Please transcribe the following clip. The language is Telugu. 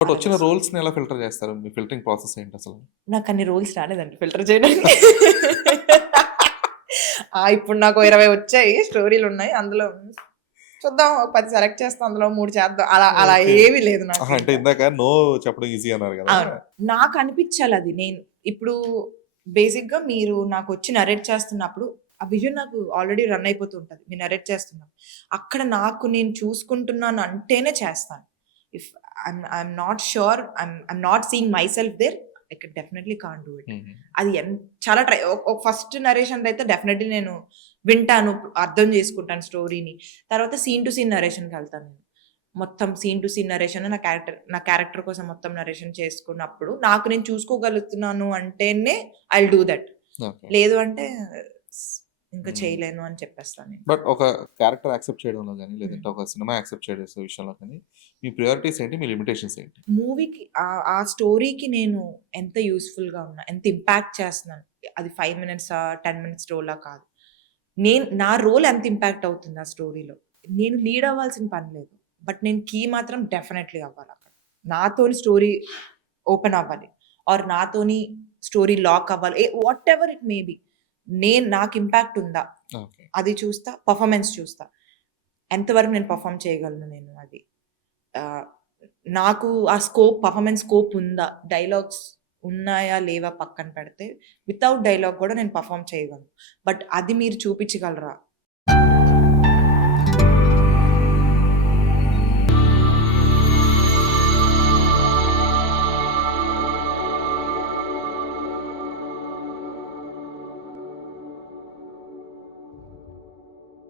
బట్ వచ్చిన రోల్స్‌ని ఎలా ఫిల్టర్ చేస్తారు? మీ ఫిల్టరింగ్ ప్రాసెస్ ఏంటి అసలు? నాకు అన్ని రోల్స్ రాలేదండి ఫిల్టర్ చేయడానికి. ఇప్పుడు నాకు 20 వచ్చాయి. స్టోరీలున్నాయి. అందులో చూద్దాం ఒక 10 సెలెక్ట్ చేస్తాం. అందులో 3 చేద్దాం. అలా అలా ఓకే. ఏమీ లేదు నాకు అంటే ఇంకా. ఇందాక నో చెప్పడం ఈజీ అన్నారు గదా! అవును. నాకు అనిపించాలది. ఇప్పుడు బేసిక్‌గా మీరు నాకొచ్చి నరేట్ చేస్తున్నప్పుడు, ఆ విజన్ నాకు ఆల్రెడీ రన్ అయిపోతూ ఉంటది. మీరు నరేట్ చేస్తున్నప్పుడు. అక్కడ నాకు నేను చూసుకుంటున్నాను అంటేనే చేస్తాను. If I'm not sure, I'm not seeing my self there, I can definitely can't do it. హుహు. అది చాలా ట్రై ఫస్ట్ నరేషన్‌దయితే డెఫినైట్‌లీ నేను వింటాను, అర్థం చేసుకుంటాను స్టోరీని. తర్వాత సీన్ టు సీన్ నరేషన్‌కెళ్తాను నేను. మొత్తం సీన్ టు సీన్ నరేషన్ నా క్యారెక్టర్ కోసం మొత్తం నరేషన్ చేసుకున్నప్పుడు, నాకు నేను చూసుకోగలుగుతున్నాను అంటేనే I will do that. Okay. లేదు అంటే స్ ఇంకా హ్మ్. చేయలేను అని చెప్పేస్తాను నేను. బట్ ఒక క్యారెక్టర్ యాక్సెప్ట్ చేయడంలో గాని, హ్మ్. లేదంటే ఒక సినిమా యాక్సెప్ట్ చేసే విషయంలో కానీ, మీ ప్రయారిటీస్ ఏంటి? మీ లిమిటేషన్స్ ఏంటి? మూవీకి ఆ స్టోరీకి నేను ఎంత యూజ్‌ఫుల్‌గా ఉన్నా, ఎంత ఇంపాక్ట్ చేస్తున్నాను. అది 5 మినిట్సా, 10 మినిట్స్ రోలా కాదు. నా రోల్ ఎంత ఇంపాక్ట్ అవుతుంది ఆ స్టోరీలో. నేను లీడ్ అవ్వాల్సిన పని లేదు. బట్ నేను కీ మాత్రం డెఫినైట్‌లీ అవ్వాలక్కడ. నాతోని స్టోరీ ఓపెన్ అవ్వాలి. ఆర్ నాతోని స్టోరీ లాక్ అవ్వాలి. Whatever it may be. నాకు ఇంపాక్ట్ ఉందా? ఓకే. అది చూస్తా. పెర్ఫార్మన్స్ చూస్తా. ఎంతవరకు నేను పెర్ఫార్మ్ చేయగలను నేను అది. ఆహ్, నాకు ఆ పెర్ఫార్మన్స్ స్కోప్ ఉందా? డైలాగ్స్ ఉన్నాయా? లేవా? పక్కన పెడితే వితౌట్ డైలాగ్ కూడా నేను పెర్ఫార్మ్ చేయగలను. బట్ అది మీరు చూపించగలరా?